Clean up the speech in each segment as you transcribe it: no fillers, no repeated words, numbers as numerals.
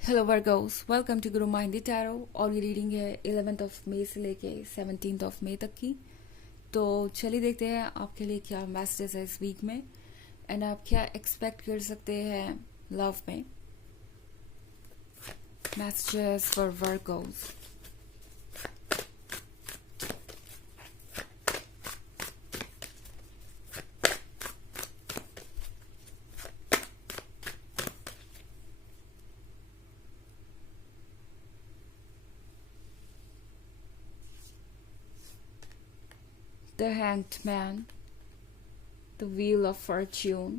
Hello Virgo's, welcome to Guru माइंडी tarot. और ये reading है 11th ऑफ मई से लेके 17th ऑफ मई तक की। तो चलिए देखते हैं आपके लिए क्या मैसेजेस है इस वीक में एंड आप क्या एक्सपेक्ट कर सकते हैं लव में। Messages for Virgo's. The hanged man, the wheel of Fortune,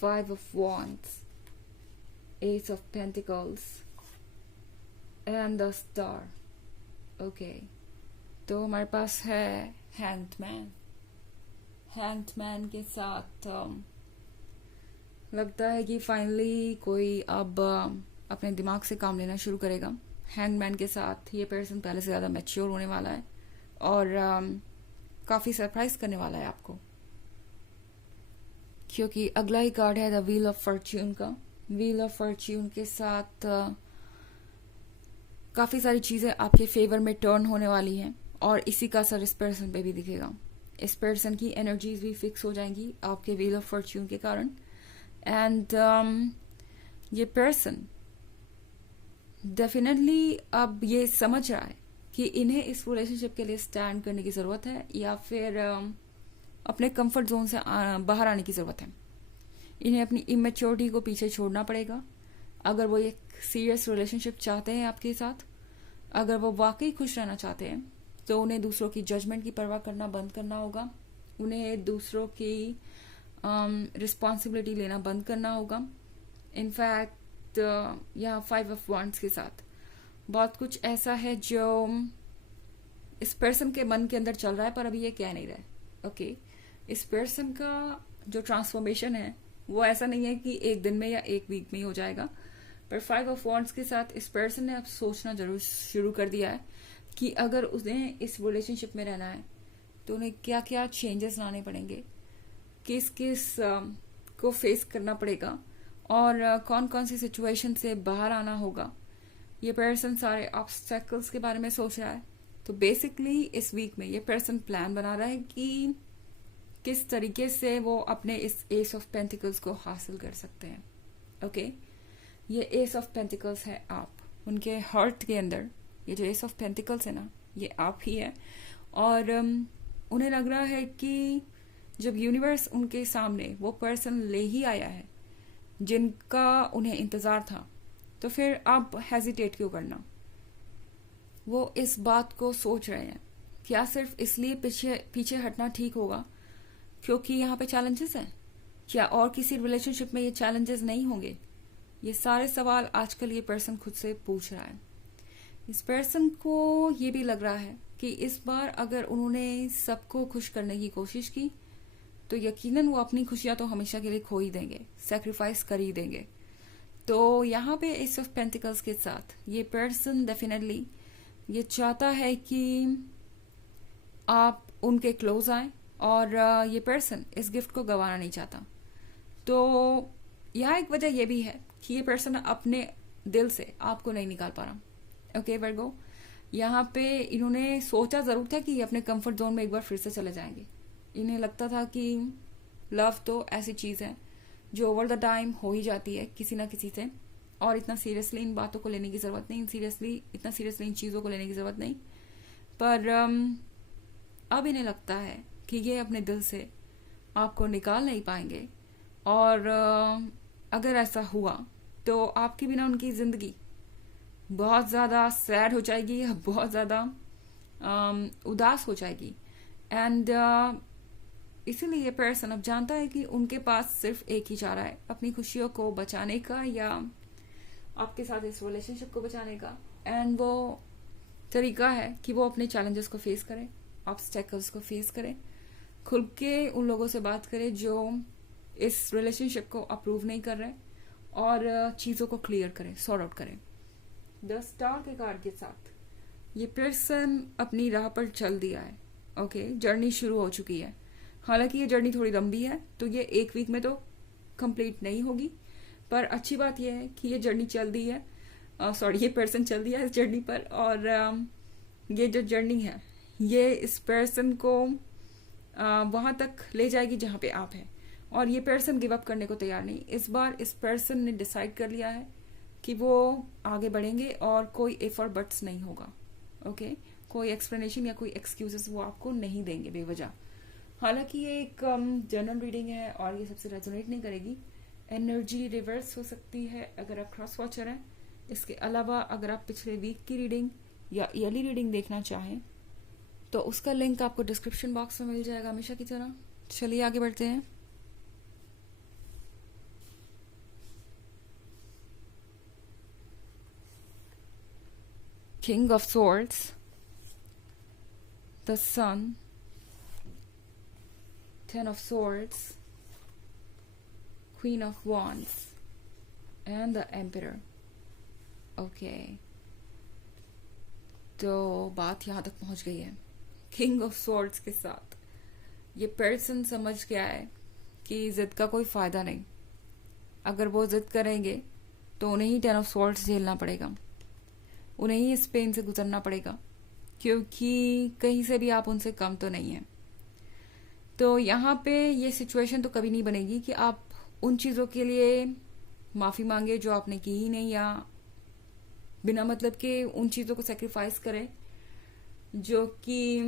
5 of wands, S of pentacles and the star. Okay, तो हमारे पास है हैंग्ड मैन। हैंग्ड मैन के साथ लगता है कि फाइनली कोई अब अपने दिमाग से काम लेना शुरू करेगा। हैंगमैन के साथ ये पर्सन पहले से ज़्यादा मैच्योर होने वाला है और काफ़ी सरप्राइज करने वाला है आपको, क्योंकि अगला ही कार्ड है द व्हील ऑफ फॉर्च्यून का। व्हील ऑफ फॉर्च्यून के साथ काफ़ी सारी चीज़ें आपके फेवर में टर्न होने वाली हैं और इसी का असर इस पर्सन पे भी दिखेगा। इस पर्सन की एनर्जीज भी फिक्स हो जाएंगी आपके व्हील ऑफ फॉर्च्यून के कारण। एंड ये पर्सन डेफिनेटली अब ये समझ रहा है कि इन्हें इस रिलेशनशिप के लिए स्टैंड करने की ज़रूरत है या फिर अपने कंफर्ट जोन से बाहर आने की ज़रूरत है। इन्हें अपनी इमेच्योरिटी को पीछे छोड़ना पड़ेगा अगर वो एक सीरियस रिलेशनशिप चाहते हैं आपके साथ। अगर वो वाकई खुश रहना चाहते हैं तो उन्हें दूसरों की जजमेंट की परवाह करना बंद करना होगा। उन्हें दूसरों की रिस्पॉन्सिबिलिटी लेना बंद करना होगा। इनफैक्ट यहाँ 5 ऑफ wands के साथ बहुत कुछ ऐसा है जो इस पर्सन के मन के अंदर चल रहा है पर अभी ये कह नहीं रहा है। ओके, इस पर्सन का जो ट्रांसफॉर्मेशन है वो ऐसा नहीं है कि एक दिन में या एक वीक में ही हो जाएगा, पर 5 ऑफ wands के साथ इस पर्सन ने अब सोचना जरूर शुरू कर दिया है कि अगर उन्हें इस रिलेशनशिप में रहना है तो उन्हें क्या क्या चेंजेस लाने पड़ेंगे, किस किस को फेस करना पड़ेगा और कौन कौन सी सिचुएशन से बाहर आना होगा। ये पर्सन सारे ऑब्स्टेकल्स के बारे में सोच रहा है। तो बेसिकली इस वीक में ये पर्सन प्लान बना रहा है कि किस तरीके से वो अपने इस एस ऑफ पेंटिकल्स को हासिल कर सकते हैं। ओके, ये एस ऑफ पेंटिकल्स है आप, उनके हार्ट के अंदर ये जो एस ऑफ पेंटिकल्स है ना, ये आप ही है। और उन्हें लग रहा है कि जब यूनिवर्स उनके सामने वो पर्सन ले ही आया है जिनका उन्हें इंतजार था, तो फिर अब हेजिटेट क्यों करना। वो इस बात को सोच रहे हैं, क्या सिर्फ इसलिए पीछे पीछे हटना ठीक होगा क्योंकि यहाँ पे चैलेंजेस हैं? क्या और किसी रिलेशनशिप में ये चैलेंजेस नहीं होंगे? ये सारे सवाल आजकल ये पर्सन खुद से पूछ रहा है। इस पर्सन को ये भी लग रहा है कि इस बार अगर उन्होंने सबको खुश करने की कोशिश की तो यकीनन वो अपनी खुशियां तो हमेशा के लिए खो ही देंगे, सेक्रीफाइस कर ही देंगे। तो यहाँ पे एस ऑफ पेंटिकल्स के साथ ये पर्सन डेफिनेटली ये चाहता है कि आप उनके क्लोज आए और ये पर्सन इस गिफ्ट को गंवाना नहीं चाहता। तो यहाँ एक वजह यह भी है कि ये पर्सन अपने दिल से आपको नहीं निकाल पा रहा। ओके वर्गो, यहाँ पे इन्होंने सोचा जरूर था कि ये अपने कंफर्ट जोन में एक बार फिर से चले जाएंगे। इन्हें लगता था कि लव तो ऐसी चीज़ है जो ओवर द टाइम हो ही जाती है किसी ना किसी से, और इतना सीरियसली इन बातों को लेने की ज़रूरत नहीं, इतना सीरियसली इन चीज़ों को लेने की ज़रूरत नहीं। पर अब इन्हें लगता है कि ये अपने दिल से आपको निकाल नहीं पाएंगे और अगर ऐसा हुआ तो आपके बिना उनकी ज़िंदगी बहुत ज़्यादा सैड हो जाएगी, बहुत ज़्यादा उदास हो जाएगी। एंड इसीलिए ये पर्सन अब जानता है कि उनके पास सिर्फ एक ही चारा है, अपनी खुशियों को बचाने का या आपके साथ इस रिलेशनशिप को बचाने का। एंड वो तरीका है कि वो अपने चैलेंजेस को फेस करे, ऑब्स्टेकल्स को फेस करे, खुल के उन लोगों से बात करे जो इस रिलेशनशिप को अप्रूव नहीं कर रहे और चीज़ों को क्लियर करे, सॉर्ट आउट करे। द स्टार के कार्ड के साथ ये पर्सन अपनी राह पर चल दिया है। ओके, जर्नी शुरू हो चुकी है। हालांकि ये जर्नी थोड़ी लंबी है तो ये एक वीक में तो कंप्लीट नहीं होगी, पर अच्छी बात यह है कि ये जर्नी चल दी है, सॉरी ये पर्सन चल दिया है इस जर्नी पर, और ये जो जर्नी है ये इस पर्सन को वहां तक ले जाएगी जहां पे आप हैं। और ये पर्सन गिव अप करने को तैयार नहीं। इस बार इस पर्सन ने डिसाइड कर लिया है कि वो आगे बढ़ेंगे और कोई इफ और बट्स नहीं होगा। ओके, कोई एक्सप्लेनेशन या कोई एक्सक्यूजेस वो आपको नहीं देंगे बेवजह। हालांकि ये एक जनरल रीडिंग है और ये सबसे रेजोनेट नहीं करेगी। एनर्जी रिवर्स हो सकती है अगर आप क्रॉस वॉचर हैं। इसके अलावा अगर आप पिछले वीक की रीडिंग या ईयरली रीडिंग देखना चाहें तो उसका लिंक आपको डिस्क्रिप्शन बॉक्स में मिल जाएगा हमेशा की तरह। चलिए आगे बढ़ते हैं। King of Swords, the Sun, Ten of Swords, Queen of Wands, and the Emperor. Okay. तो बात यहाँ तक पहुँच गई है किंग ऑफ स्वॉर्ड्स के साथ। ये पर्सन समझ गया है कि जिद का कोई फायदा नहीं। अगर वो जिद करेंगे तो उन्हें ही टेन ऑफ स्वॉर्ड्स झेलना पड़ेगा, उन्हें ही इस पेन से गुजरना पड़ेगा, क्योंकि कहीं से भी आप उनसे कम तो नहीं है। तो यहाँ पे ये सिचुएशन तो कभी नहीं बनेगी कि आप उन चीज़ों के लिए माफ़ी मांगे जो आपने की ही नहीं, या बिना मतलब के उन चीज़ों को सेक्रीफाइस करें जो कि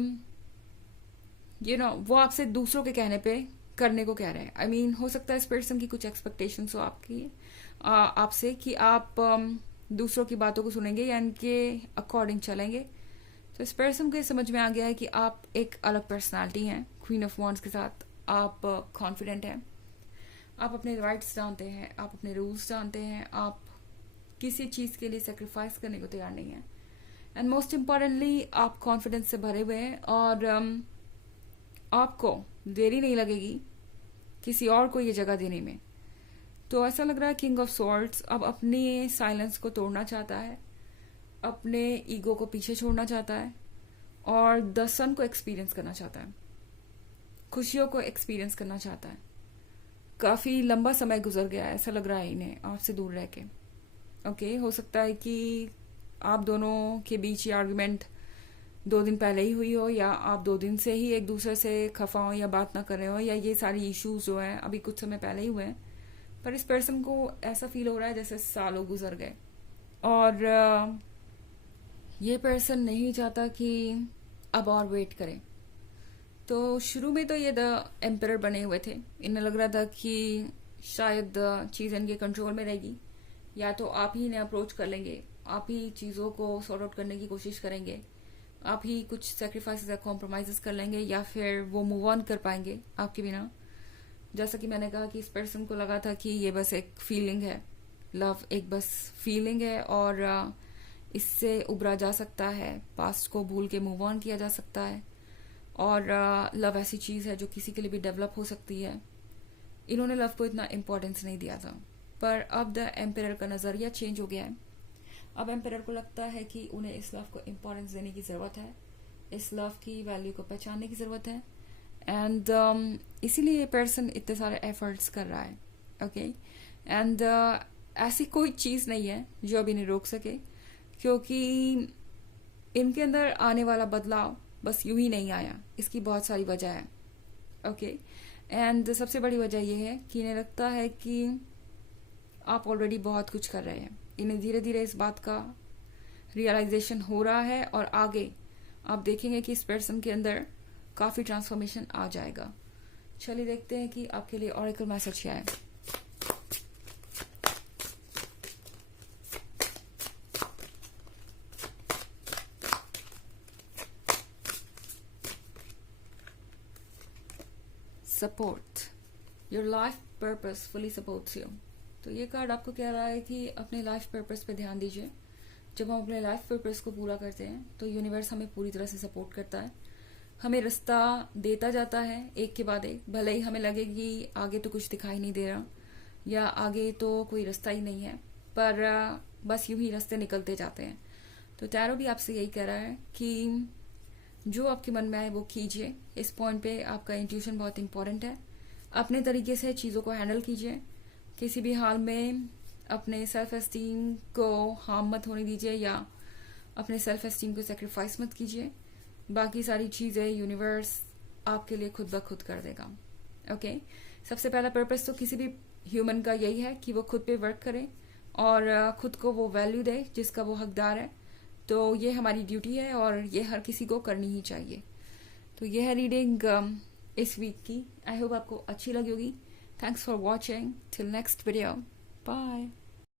वो आपसे दूसरों के कहने पे करने को कह रहे हैं। आई मीन हो सकता है इस पर्सन की कुछ एक्सपेक्टेशंस हो आपकी आपसे कि आप दूसरों की बातों को सुनेंगे या इनके अकॉर्डिंग चलेंगे। तो इस पर्सन को ये समझ में आ गया है कि आप एक अलग पर्सनालिटी हैं। क्वीन ऑफ वॉन्ड्स के साथ आप कॉन्फिडेंट हैं, आप अपने राइट्स जानते हैं, आप अपने रूल्स जानते हैं, आप किसी चीज़ के लिए सेक्रीफाइस करने को तैयार नहीं है। एंड मोस्ट इम्पॉर्टेंटली आप कॉन्फिडेंस से भरे हुए हैं और आपको देरी नहीं लगेगी किसी और को ये जगह देने में। तो ऐसा लग रहा है किंग ऑफ स्वॉर्ड्स अब अपने साइलेंस को तोड़ना चाहता है, अपने ईगो को पीछे छोड़ना चाहता है और द सन को एक्सपीरियंस करना चाहता है, खुशियों को एक्सपीरियंस करना चाहता है। काफ़ी लंबा समय गुजर गया है ऐसा लग रहा है इन्हें आपसे दूर रह के। ओके, हो सकता है कि आप दोनों के बीच ये आर्गुमेंट 2 दिन पहले ही हुई हो, या आप 2 दिन से ही एक दूसरे से खफा हो या बात ना कर रहे हो, या ये सारी इश्यूज जो हैं अभी कुछ समय पहले ही हुए हैं। पर इस पर्सन को ऐसा फील हो रहा है जैसे सालों गुजर गए और ये पर्सन नहीं चाहता कि अब और वेट करें। तो शुरू में तो ये द एम्परर बने हुए थे, इन्हें लग रहा था कि शायद चीज़ इनके कंट्रोल में रहेगी, या तो आप ही इन्हें अप्रोच कर लेंगे, आप ही चीज़ों को सॉर्ट आउट करने की कोशिश करेंगे, आप ही कुछ सेक्रीफाइसेस या कॉम्प्रोमाइजेस कर लेंगे, या फिर वो मूव ऑन कर पाएंगे आपके बिना। जैसा कि मैंने कहा कि इस पर्सन को लगा था कि ये बस एक फीलिंग है, लव एक बस फीलिंग है और इससे उबरा जा सकता है, पास्ट को भूल के मूव ऑन किया जा सकता है, और लव ऐसी चीज़ है जो किसी के लिए भी डेवलप हो सकती है। इन्होंने लव को इतना इम्पोर्टेंस नहीं दिया था, पर अब द एम्परर का नज़रिया चेंज हो गया है। अब एम्परर को लगता है कि उन्हें इस लव को इम्पोर्टेंस देने की ज़रूरत है, इस लव की वैल्यू को पहचानने की ज़रूरत है, एंड इसीलिए ये पर्सन इतने सारे एफर्ट्स कर रहा है। ओके, एंड ऐसी कोई चीज़ नहीं है जो अब इन्हें रोक सके, क्योंकि इनके अंदर आने वाला बदलाव बस यूं ही नहीं आया, इसकी बहुत सारी वजह है। ओके, एंड सबसे बड़ी वजह यह है कि इन्हें लगता है कि आप ऑलरेडी बहुत कुछ कर रहे हैं। इन्हें धीरे धीरे इस बात का रियलाइजेशन हो रहा है और आगे आप देखेंगे कि इस पर्सन के अंदर काफ़ी ट्रांसफॉर्मेशन आ जाएगा। चलिए देखते हैं कि आपके लिए ऑरेकल मैसेज क्या है। Support, your life purpose fully supports you. तो ये कार्ड आपको कह रहा है कि अपने लाइफ पर्पस पे ध्यान दीजिए। जब हम अपने लाइफ पर्पस को पूरा करते हैं तो यूनिवर्स हमें पूरी तरह से सपोर्ट करता है, हमें रास्ता देता जाता है एक के बाद एक। भले ही हमें लगे कि आगे तो कुछ दिखाई नहीं दे रहा या आगे तो कोई रास्ता ही नहीं है, पर बस यूं ही रास्ते निकलते जाते हैं। तो टैरो भी आपसे यही कह रहा है कि जो आपके मन में आए वो कीजिए। इस पॉइंट पे आपका इंट्यूशन बहुत इंपॉर्टेंट है। अपने तरीके से चीज़ों को हैंडल कीजिए, किसी भी हाल में अपने सेल्फ एस्टीम को हार्म मत होने दीजिए या अपने सेल्फ एस्टीम को सेक्रीफाइस मत कीजिए। बाकी सारी चीज़ें यूनिवर्स आपके लिए खुद ब खुद कर देगा। ओके, सबसे पहला पर्पस तो किसी भी ह्यूमन का यही है कि वो खुद पे वर्क करे और खुद को वो वैल्यू दे जिसका वो हकदार है। तो ये हमारी ड्यूटी है और ये हर किसी को करनी ही चाहिए। तो ये है रीडिंग इस वीक की। आई होप आपको अच्छी लगी होगी। Thanks for watching. Till next video, bye.